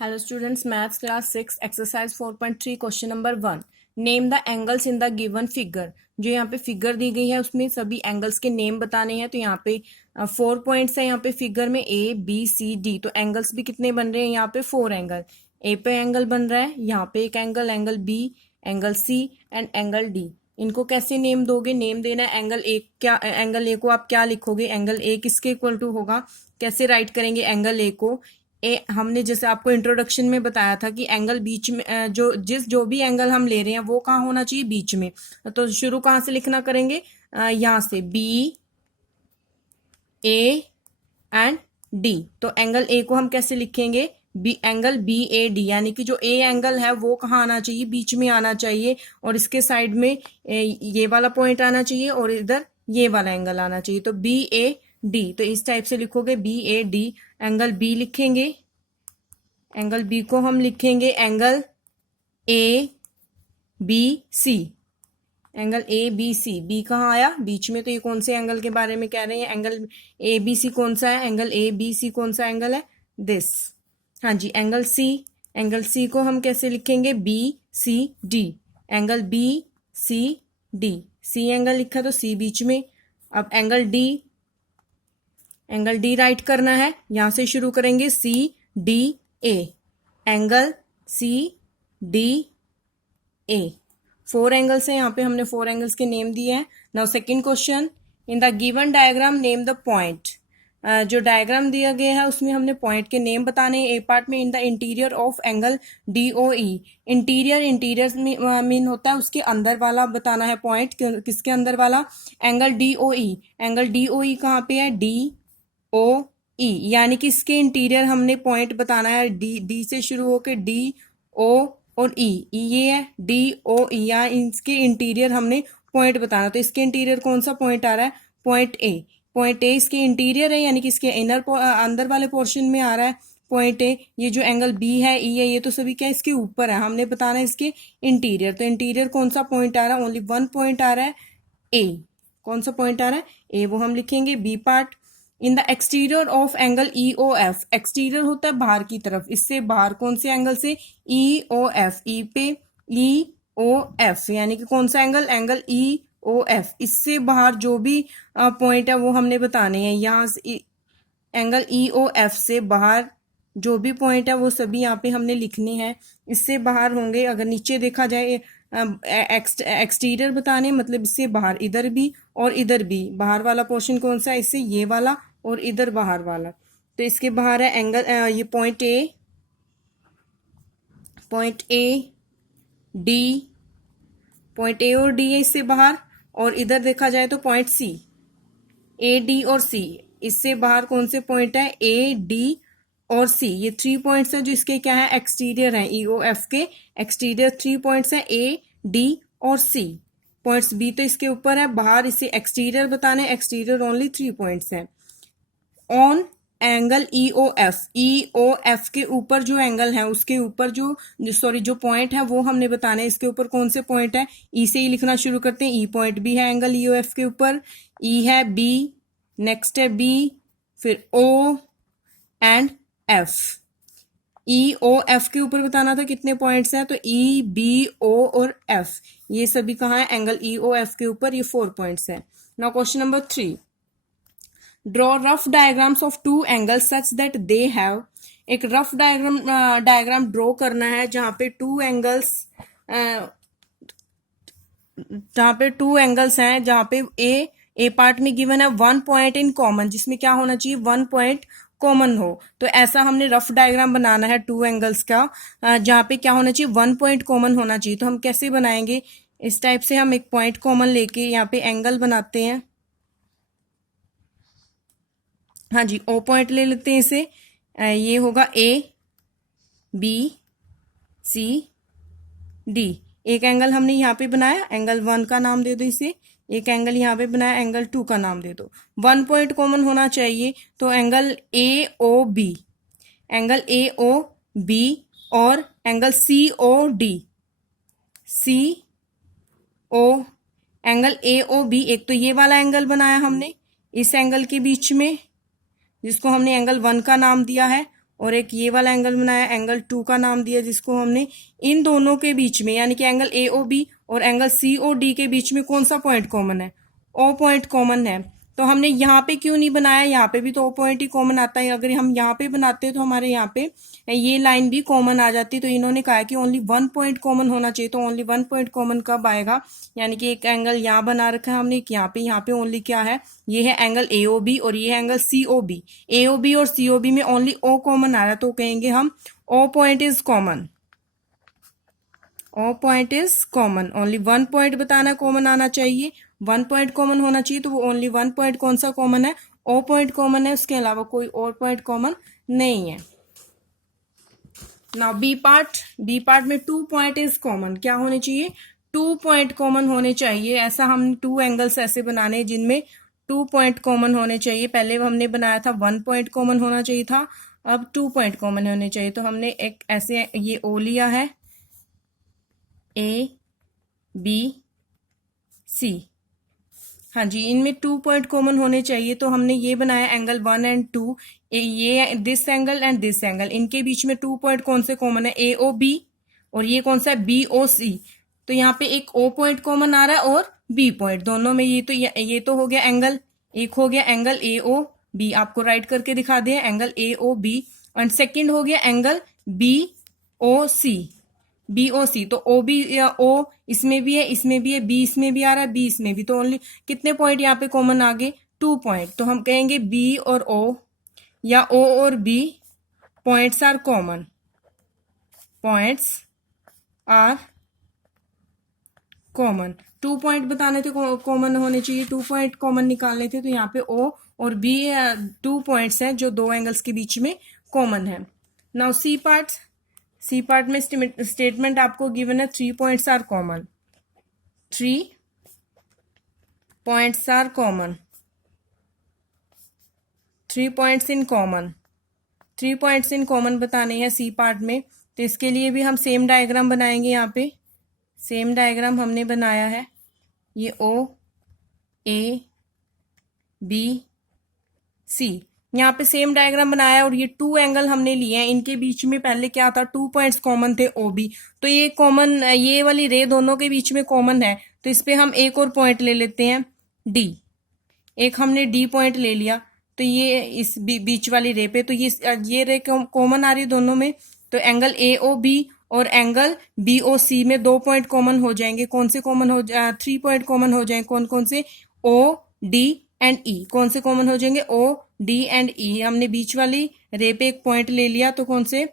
Hello students, maths class 6 exercise 4.3 question number 1 name the angles in the given figure. जो यहाँ पे figure दी गई है उसमें सभी एंगल्स के नेम बताने हैं। तो यहाँ पे 4 पॉइंट्स है यहाँ पे फिगर में A B C D। तो एंगल्स भी कितने बन रहे हैं यहाँ पे 4 एंगल। A पे एंगल बन रहा है, यहाँ पे एक angle, angle B, angle C and angle D। इनको कैसे नेम दोगे? नेम देना है एंगल ए। क्या एंगल ए को आप क्या लिखोगे? एंगल ए किसके इक्वल टू होगा? कैसे राइट करेंगे एंगल ए को? हमने जैसे आपको इंट्रोडक्शन में बताया था कि एंगल बीच में जो भी एंगल हम ले रहे हैं वो कहाँ होना चाहिए? बीच में। तो शुरू कहाँ से लिखना करेंगे? यहाँ से बी ए एंड डी। तो एंगल ए को हम कैसे लिखेंगे? एंगल बी ए डी, यानी कि जो ए एंगल है वो कहाँ आना चाहिए? बीच में आना चाहिए। और इसके साइड में ये वाला पॉइंट आना चाहिए और इधर ये वाला एंगल आना चाहिए। तो बी ए डी, तो इस टाइप से लिखोगे B A D. Angle B लिखेंगे, एंगल बी को हम लिखेंगे angle A B C. Angle A B C, B कहाँ आया? बीच में। तो ये कौन से एंगल के बारे में कह रहे हैं? एंगल ए बी सी कौन सा है? एंगल ए बी सी कौन सा एंगल है? दिस। हाँ जी, एंगल सी। एंगल सी को हम कैसे लिखेंगे? B C D. Angle B C D, C angle लिखा तो सी बीच में। अब angle D, angle D write करना है। यहां से शुरू करेंगे C D A, angle C D A. 4 angles हैं यहाँ पे, हमने 4 एंगल्स के नेम दिए हैं। Now second question, in the given diagram name the point. जो डायग्राम दिया गया है उसमें हमने पॉइंट के नेम बताने हैं। ए पार्ट में in the interior of angle D O E. Interior mean होता है उसके अंदर वाला बताना है पॉइंट। किसके अंदर वाला? एंगल डी ओ ई। एंगल डी ओ ई कहाँ पे है? डी ओ ई, यानी कि इसके इंटीरियर हमने पॉइंट बताना है। डी से शुरू होकर डी ओ और ई, ये है डी ओ ई, या इसके इंटीरियर हमने पॉइंट बताना। तो इसके इंटीरियर कौन सा पॉइंट आ रहा है? Point A. पॉइंट ए इसके इंटीरियर है, यानी कि इसके अंदर वाले पोर्शन में आ रहा है पॉइंट ए। ये जो एंगल बी है, ई है, ये तो सभी क्या इसके ऊपर है। हमने बताना है इसके इंटीरियर। तो इंटीरियर कौन सा पॉइंट आ रहा है? ओनली वन पॉइंट आ रहा है, ए। कौन सा पॉइंट आ रहा है? ए, वो हम लिखेंगे। B part, in the exterior of angle E O F. Exterior होता है बाहर की तरफ, इससे बाहर कौन से एंगल से? ई ओ एफ। ई पे ई ओ एफ, यानी कि कौन सा angle? Angle E O F. इससे बाहर जो भी पॉइंट है वो हमने बताने हैं। यहाँ से एंगल ई ओ एफ से बाहर जो भी पॉइंट है वो सभी यहाँ पे हमने लिखने हैं। इससे बाहर होंगे, अगर नीचे देखा जाए एक्सटीरियर बताने, मतलब इससे बाहर इधर भी और इधर भी। बाहर वाला पोर्शन कौन सा है? इससे ये वाला और इधर बाहर वाला। तो इसके बाहर है एंगल ये point A D. Point A और डी है इससे बाहर। और इधर देखा जाए तो पॉइंट सी, ए डी और सी। इससे बाहर कौन से पॉइंट है? ए डी और सी। ये 3 पॉइंट्स हैं जो इसके क्या है? एक्सटीरियर हैं। ई ओ एफ के एक्सटीरियर 3 पॉइंट्स हैं, ए डी और सी। पॉइंट्स बी तो इसके ऊपर है, बाहर इसे एक्सटीरियर बताने। एक्सटीरियर ओनली 3 पॉइंट्स हैं। On angle E O F, E O F के ऊपर जो एंगल है उसके ऊपर जो पॉइंट है वो हमने बताना है। इसके ऊपर कौन से पॉइंट है? ई से ही लिखना शुरू करते हैं। ई पॉइंट भी है एंगल ई ओ एफ के ऊपर। ई है बी, नेक्स्ट है बी, फिर O and F. E O F के ऊपर बताना था कितने पॉइंट्स हैं, तो ई बी ओ और एफ, ये सभी कहाँ है? एंगल ई ओ एफ के ऊपर। ये 4 पॉइंट्स हैं। Now question number 3, draw rough diagrams of 2 angles such that they have. एक रफ डायग्राम ड्रॉ करना है जहां पे 2 एंगल्स हैं, जहां पे ए पार्ट में गिवन है 1 पॉइंट इन कॉमन, जिसमें क्या होना चाहिए? 1 पॉइंट कॉमन हो। तो ऐसा हमने रफ डायग्राम बनाना है 2 एंगल्स का, जहां पे क्या होना चाहिए? 1 पॉइंट कॉमन होना चाहिए। तो हम कैसे बनाएंगे? इस टाइप से हम एक पॉइंट कॉमन लेके यहाँ पे एंगल बनाते हैं। हाँ जी, ओ पॉइंट ले लेते हैं इसे। ये होगा ए बी सी डी। एक एंगल हमने यहाँ पे बनाया, एंगल 1 का नाम दे दो इसे। एक एंगल यहाँ पे बनाया, एंगल 2 का नाम दे दो। 1 पॉइंट कॉमन होना चाहिए, तो angle A O B, angle A O B और angle C O D. C O, angle A O B, एक तो ये वाला एंगल बनाया हमने इस एंगल के बीच में, जिसको हमने एंगल 1 का नाम दिया है। और एक ये वाला एंगल बनाया, एंगल 2 का नाम दिया जिसको हमने। इन दोनों के बीच में यानी कि एंगल ए ओ बी और एंगल सी ओ डी के बीच में कौन सा पॉइंट कॉमन है? ओ पॉइंट कॉमन है। तो हमने यहाँ पे क्यों नहीं बनाया? यहाँ पे भी तो ओ पॉइंट ही कॉमन आता है। अगर हम यहाँ पे बनाते तो हमारे यहाँ पे ये लाइन भी कॉमन आ जाती। तो इन्होंने कहा कि ओनली वन पॉइंट कॉमन होना चाहिए। तो ओनली वन पॉइंट कॉमन कब आएगा? यानी कि एक एंगल यहाँ बना रखा है हमने, यहाँ पे ओनली क्या है? ये है एंगल ए ओ बी और ये है angle C O B. A O B और सी ओ बी में ओनली ओ कॉमन आ रहा है, तो कहेंगे हम O point is common. O point is common. Only one point बताना कॉमन आना चाहिए, वन पॉइंट कॉमन होना चाहिए। तो वो ओनली वन पॉइंट कौन सा कॉमन है? ओ पॉइंट कॉमन है, उसके अलावा कोई और पॉइंट कॉमन नहीं है। नाउ बी पार्ट में 2 पॉइंट इज कॉमन। क्या होने चाहिए? 2 पॉइंट कॉमन होने चाहिए। ऐसा हम 2 एंगल्स ऐसे बनाने हैं जिनमें 2 पॉइंट कॉमन होने चाहिए। पहले हमने बनाया था 1 पॉइंट कॉमन होना चाहिए था, अब 2 पॉइंट कॉमन होने चाहिए। तो हमने एक ऐसे ये ओ लिया है, ए बी सी, हाँ जी, इनमें 2 पॉइंट कॉमन होने चाहिए। तो हमने ये बनाया एंगल 1 एंड 2, ये this angle and this angle, इनके बीच में 2 पॉइंट कौन से कॉमन है? ए ओ बी, और ये कौन सा है? B O C. तो यहाँ पे एक ओ पॉइंट कॉमन आ रहा है और बी पॉइंट, दोनों में ये तो हो गया एंगल, एक हो गया एंगल ए ओ बी, आपको राइट करके दिखा दिया angle A O B, and second हो गया angle B O C, B O C. तो ओ बी ओ इसमें भी है, इसमें भी है, बी इसमें भी आ रहा है, बी इसमें भी। तो ओनली कितने पॉइंट यहाँ पे कॉमन आ गए? 2 पॉइंट। तो हम कहेंगे बी और ओ या ओ और B points are common, points are common. 2 point बताने थे कॉमन होने चाहिए, 2 पॉइंट कॉमन निकालने थे। तो यहाँ पे ओ और बी 2 पॉइंट्स हैं जो 2 एंगल्स के बीच में कॉमन है। नाउ सी पार्ट में स्टेटमेंट आपको गिवन है 3 points are common, 3 points are common, 3 points in common, 3 points in common बताने हैं सी पार्ट में। तो इसके लिए भी हम सेम डायग्राम बनाएंगे। यहाँ पे सेम डायग्राम हमने बनाया है, ये ओ ए बी सी, यहाँ पे सेम डायग्राम बनाया और ये 2 एंगल हमने लिए हैं, इनके बीच में पहले क्या था? 2 पॉइंट्स कॉमन थे ओ बी। तो ये कॉमन, ये वाली रे दोनों के बीच में कॉमन है, तो इस पे हम एक और पॉइंट ले लेते हैं डी। एक हमने डी पॉइंट ले लिया, तो ये इस बीच वाली रे पे, तो ये रे कॉमन आ रही है दोनों में। तो एंगल ए ओ बी और एंगल बी ओ सी में 2 पॉइंट कॉमन हो जाएंगे। कौन से कॉमन हो 3 पॉइंट कॉमन हो जाएंगे? कौन कौन से? ओ डी एंड ई। कौन से कॉमन हो जाएंगे? ओ डी एंड ई। हमने बीच वाली रे पे एक पॉइंट ले लिया, तो कौन से?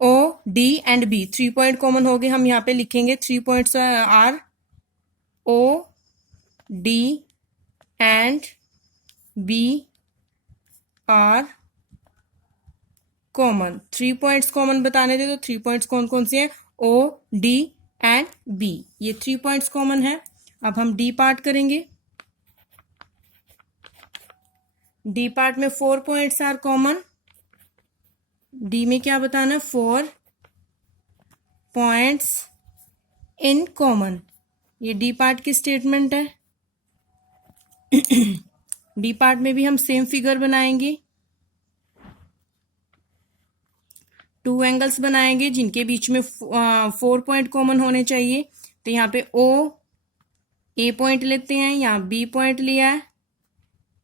O D and B, 3 point common हो गए। हम यहाँ पे लिखेंगे 3 points are O D and B are common. 3 points common बताने थे, तो 3 पॉइंट्स कौन कौन से हैं? ओ डी एंड बी, ये 3 पॉइंट्स कॉमन है। अब हम डी पार्ट करेंगे। डी पार्ट में 4 पॉइंट्स आर कॉमन। डी में क्या बताना? 4 पॉइंट्स इन कॉमन, ये डी पार्ट की स्टेटमेंट है। डी पार्ट में भी हम सेम फिगर बनाएंगे, 2 एंगल्स बनाएंगे जिनके बीच में 4 पॉइंट कॉमन होने चाहिए। तो यहाँ पे ओ ए पॉइंट लेते हैं, यहाँ बी पॉइंट लिया है,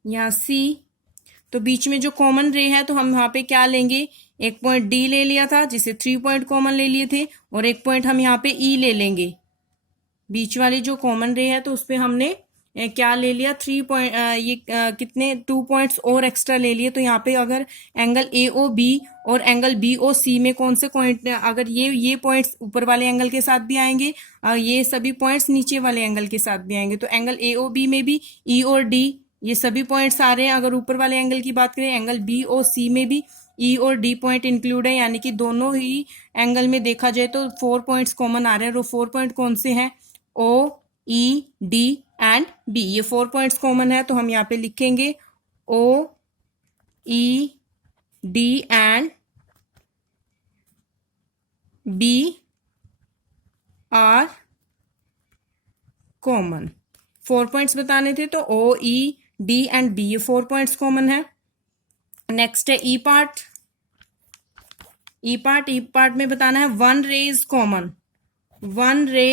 यहाँ सी। तो बीच में जो कॉमन रे है, तो हम यहाँ पे क्या लेंगे? एक पॉइंट डी ले लिया था जिसे 3 पॉइंट कॉमन ले लिए थे, और एक पॉइंट हम यहाँ पे ई ले लेंगे। बीच वाली जो कॉमन रे है, तो उस पर हमने क्या ले लिया? 3 पॉइंट, कितने 2 पॉइंट्स और एक्स्ट्रा ले लिए। तो यहाँ पे अगर एंगल ए ओ बी और एंगल बी ओ सी में कौन से पॉइंट, अगर ये पॉइंट्स ऊपर वाले एंगल के साथ भी आएंगे, ये सभी पॉइंट्स नीचे वाले एंगल के साथ भी आएंगे। तो एंगल ए ओ बी में भी ई और डी, ये सभी पॉइंट्स आ रहे हैं। अगर ऊपर वाले एंगल की बात करें, एंगल बी ओ सी में भी ई और डी पॉइंट इंक्लूड है, यानी कि दोनों ही एंगल में देखा जाए तो 4 पॉइंट्स कॉमन आ रहे हैं। और 4 पॉइंट कौन से हैं? ओ ई डी एंड बी, ये 4 पॉइंट्स कॉमन है। तो हम यहाँ पे लिखेंगे O E D and B are common. 4 points बताने थे, तो O E D and B, ये 4 पॉइंट्स कॉमन है। नेक्स्ट है ई पार्ट। ई पार्ट में बताना है वन रे इज कॉमन, वन रे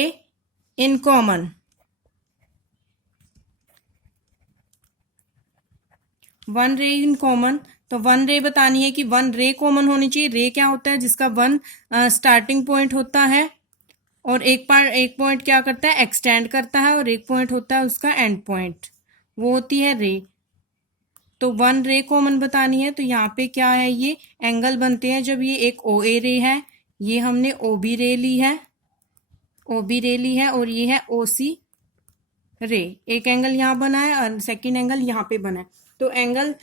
इन कॉमन, वन रे इन कॉमन। तो वन रे बतानी है कि वन रे कॉमन होनी चाहिए। रे क्या होता है? जिसका वन स्टार्टिंग पॉइंट होता है और एक पॉइंट क्या करता है? एक्सटेंड करता है, और एक पॉइंट होता है उसका एंड पॉइंट, वो होती है रे। तो वन रे कॉमन बतानी है। तो यहाँ पे क्या है, ये एंगल बनते हैं जब ये एक ओ ए रे है, ये हमने ओ बी रे ली है, ओ बी रे ली है, और ये है ओ सी रे। एक एंगल यहाँ बना है और सेकंड एंगल यहाँ पे बना है। तो एंगल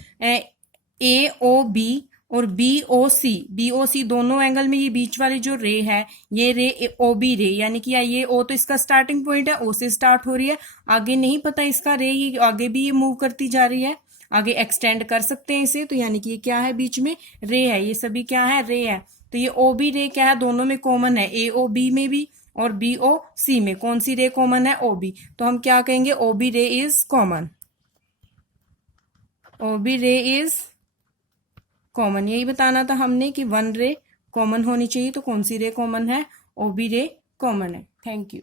ए ओ बी और बी ओ सी दोनों एंगल में ये बीच वाली जो रे है, ये रे ओ बी रे, यानी कि ये ओ तो इसका स्टार्टिंग पॉइंट है, ओ से स्टार्ट हो रही है, आगे नहीं पता इसका रे, ये आगे भी ये मूव करती जा रही है, आगे एक्सटेंड कर सकते हैं इसे। तो यानी कि ये क्या है? बीच में रे है, ये सभी क्या है? रे है। तो ये ओ बी रे क्या है? दोनों में कॉमन है, ए ओ बी में भी और बी ओ सी में। कौन सी रे कॉमन है? O B. तो हम क्या कहेंगे? O B ray is common, O B ray is common. यही बताना था हमने कि वन रे कॉमन होनी चाहिए। तो कौन सी रे कॉमन है? ओ बी रे कॉमन है। Thank you.